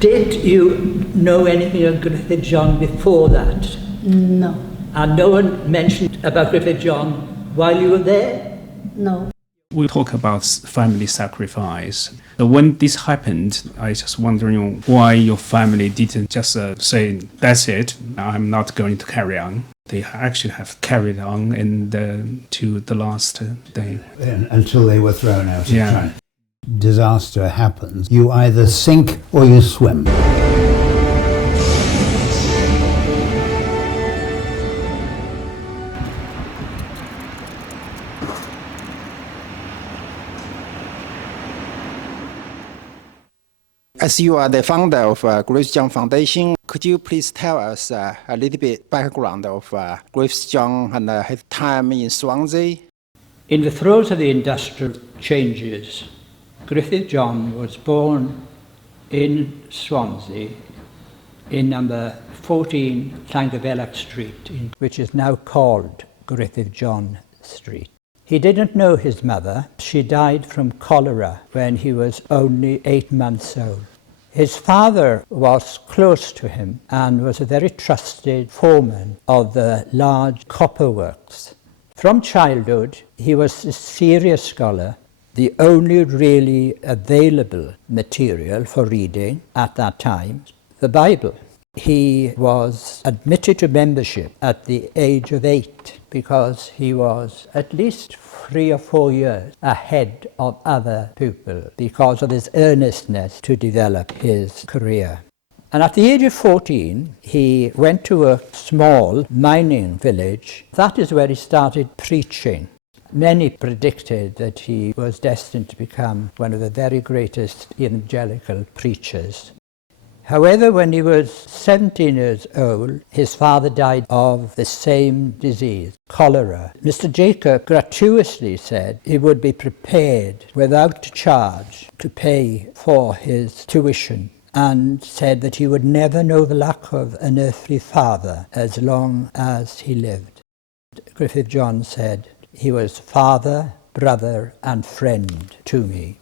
Did you know anything of Griffith John before that? No. And no one mentioned about Griffith John while you were there? No. We talk about family sacrifice. When this happened, I was just wondering why your family didn't just say, that's it, I'm not going to carry on. They actually have carried on to the last day. Until they were thrown out of China. Disaster happens. You either sink or you swim. As you are the founder of Griffith John Foundation, could you please tell us a little bit background of Griffith John and his time in Swansea? In the throes of the industrial changes, Griffith John was born in Swansea in number 14 Llangavelach Street, which is now called Griffith John Street. He didn't know his mother. She died from cholera when he was only 8 months old. His father was close to him and was a very trusted foreman of the large copper works. From childhood, he was a serious scholar. The only really available material for reading at that time, the Bible. He was admitted to membership at the age of 8 because he was at least 3 or 4 years ahead of other people because of his earnestness to develop his career. And at the age of 14, he went to a small mining village. That is where he started preaching. Many predicted that he was destined to become one of the very greatest evangelical preachers. However, when he was 17 years old, his father died of the same disease, cholera. Mr. Jacob gratuitously said he would be prepared without charge to pay for his tuition, and said that he would never know the lack of an earthly father as long as he lived. Griffith John said, he was father, brother and friend to me.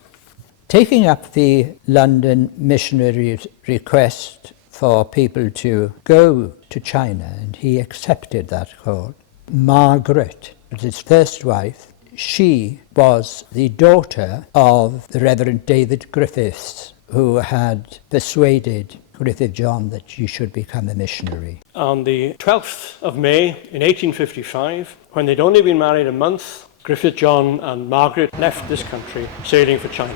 Taking up the London missionaries' request for people to go to China, and he accepted that call. Margaret was his first wife. She was the daughter of the Reverend David Griffiths, who had persuaded Griffith John that he should become a missionary. On the 12th of May in 1855, when they'd only been married a month, Griffith John and Margaret left this country, sailing for China.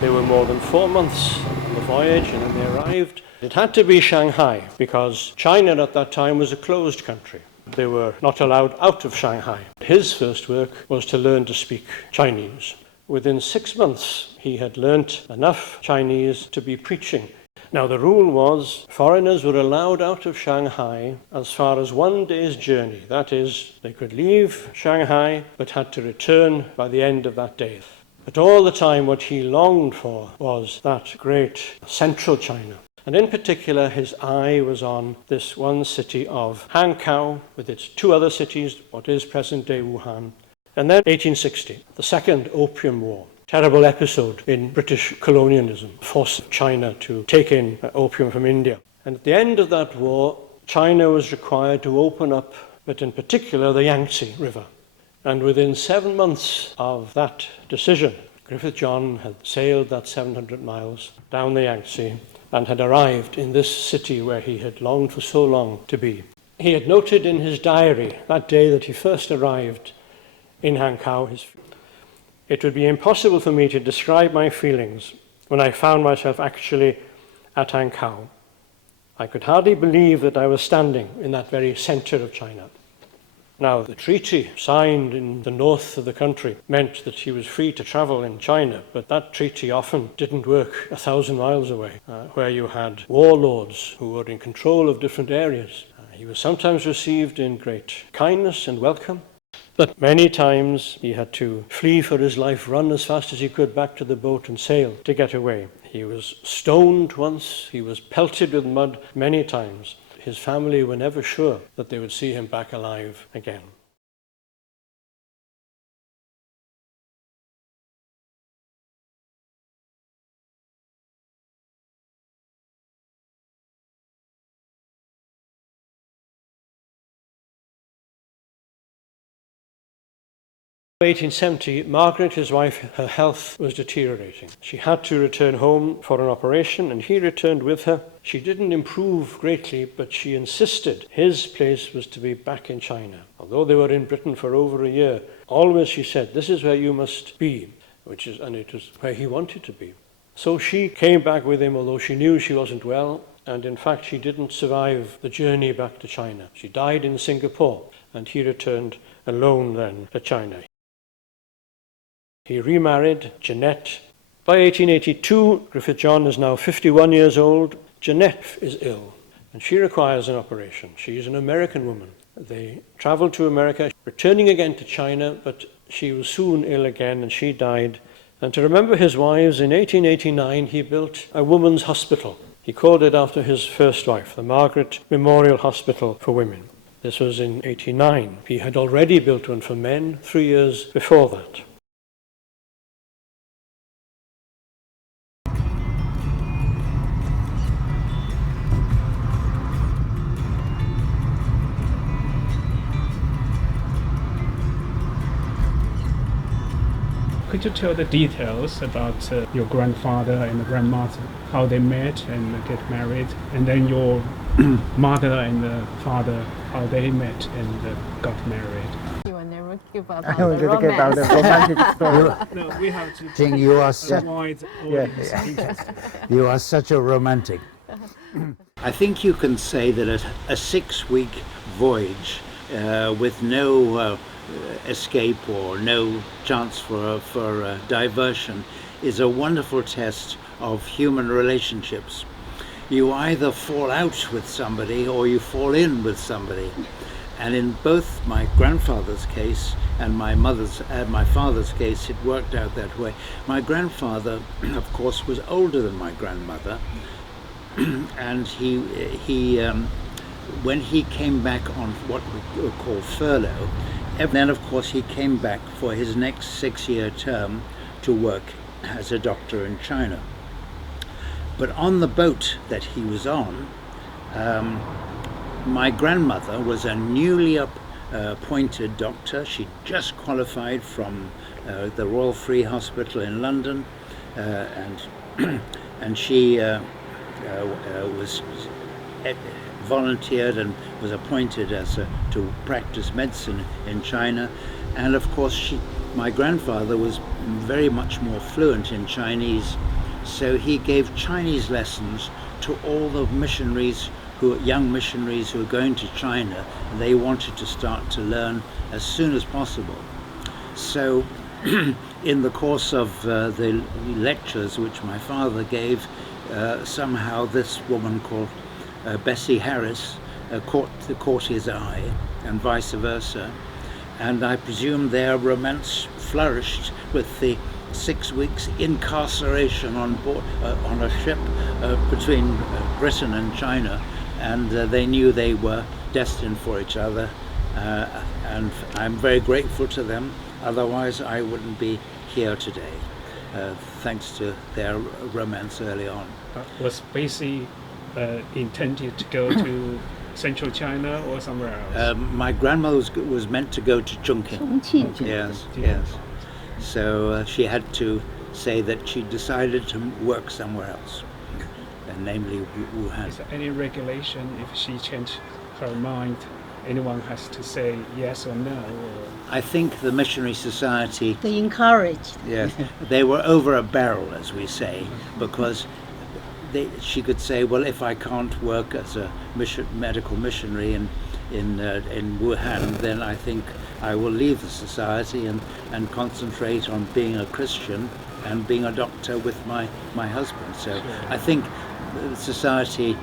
They were more than 4 months on the voyage, and when they arrived, it had to be Shanghai, because China at that time was a closed country. They were not allowed out of Shanghai. His first work was to learn to speak Chinese. Within 6 months, he had learnt enough Chinese to be preaching. Now, the rule was foreigners were allowed out of Shanghai as far as 1 day's journey. That is, they could leave Shanghai but had to return by the end of that day. But all the time what he longed for was that great central China. And in particular, his eye was on this one city of Hankow with its 2 other cities, what is present-day Wuhan. And then 1860, the Second Opium War. Terrible episode in British colonialism, forced China to take in opium from India. And at the end of that war, China was required to open up, but in particular, the Yangtze River. And within 7 months of that decision, Griffith John had sailed that 700 miles down the Yangtze and had arrived in this city where he had longed for so long to be. He had noted in his diary that day that he first arrived in Hankow, it would be impossible for me to describe my feelings when I found myself actually at Hankow. I could hardly believe that I was standing in that very center of China. Now, the treaty signed in the north of the country meant that he was free to travel in China, but that treaty often didn't work 1,000 miles away, where you had warlords who were in control of different areas. He was sometimes received in great kindness and welcome, but many times he had to flee for his life, run as fast as he could back to the boat and sail to get away. He was stoned once, he was pelted with mud many times. His family were never sure that they would see him back alive again. 1870, Margaret, his wife, her health was deteriorating. She had to return home for an operation, and he returned with her. She didn't improve greatly, but she insisted his place was to be back in China. Although they were in Britain for over a year, always she said, this is where you must be, and it was where he wanted to be. So she came back with him, although she knew she wasn't well, and in fact she didn't survive the journey back to China. She died in Singapore, and he returned alone then to China. He remarried Jeanette. By 1882, Griffith John is now 51 years old. Jeanette is ill, and she requires an operation. She is an American woman. They travelled to America, returning again to China, but she was soon ill again, and she died. And to remember his wives, in 1889, he built a women's hospital. He called it after his first wife, the Margaret Memorial Hospital for Women. This was in 1889. He had already built one for men 3 years before that. Could you tell the details about your grandfather and grandmother, how they met and get married, and then your mother and father, how they met and got married? You will never give up I on want the to get out romance. the romantic story. No, we have to Jing, you are such, avoid audience interest. you are such a romantic. I think you can say that a 6-week voyage with no escape or no chance for diversion is a wonderful test of human relationships. You either fall out with somebody or you fall in with somebody, and in both my grandfather's case and my father's case, it worked out that way. My grandfather, of course, was older than my grandmother, and he when he came back on what we call furlough, and then of course he came back for his next 6-year term to work as a doctor in China. But on the boat that he was on, my grandmother was a newly appointed doctor. She'd just qualified from the Royal Free Hospital in London, and she was volunteered and was appointed to practice medicine in China. And of course my grandfather was very much more fluent in Chinese, so he gave Chinese lessons to all the young missionaries who were going to China, and they wanted to start to learn as soon as possible. So in the course of the lectures which my father gave, somehow this woman called Bessie Harris caught his eye, and vice versa, and I presume their romance flourished with the 6 weeks incarceration on board on a ship between Britain and China, and they knew they were destined for each other, and I'm very grateful to them. Otherwise I wouldn't be here today, thanks to their romance early on. Was Bessie intended to go to central China or somewhere else? My grandmother was meant to go to Chongqing. Yes. So she had to say that she decided to work somewhere else, and namely Wuhan. Is there any regulation if she changed her mind? Anyone has to say yes or no? Or? I think the missionary society, They encouraged. yes, they were over a barrel, as we say, because she could say, well, if I can't work as a medical missionary in Wuhan, then I think I will leave the society and concentrate on being a Christian and being a doctor with my husband. So sure. I think the society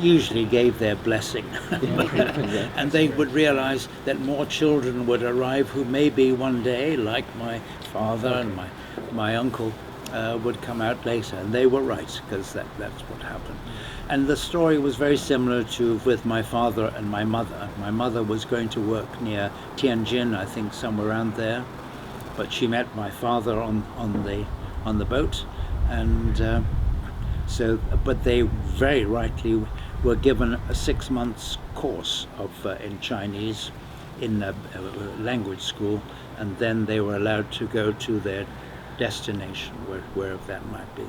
usually gave their blessing, and they would realize that more children would arrive who maybe one day, like my father and my uncle, would come out later, and they were right, because that's what happened. And the story was very similar with my father and my mother. My mother was going to work near Tianjin, I think somewhere around there, but she met my father on the boat, and but they very rightly were given a 6 months course in Chinese, in a language school, and then they were allowed to go to their destination, wherever that might be.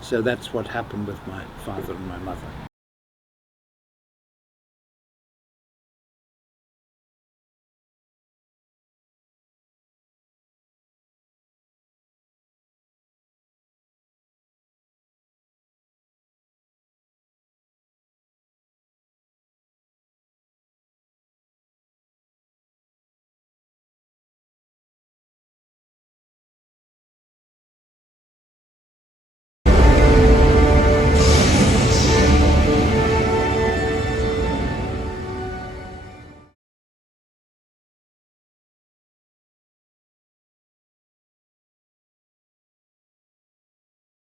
So that's what happened with my father and my mother.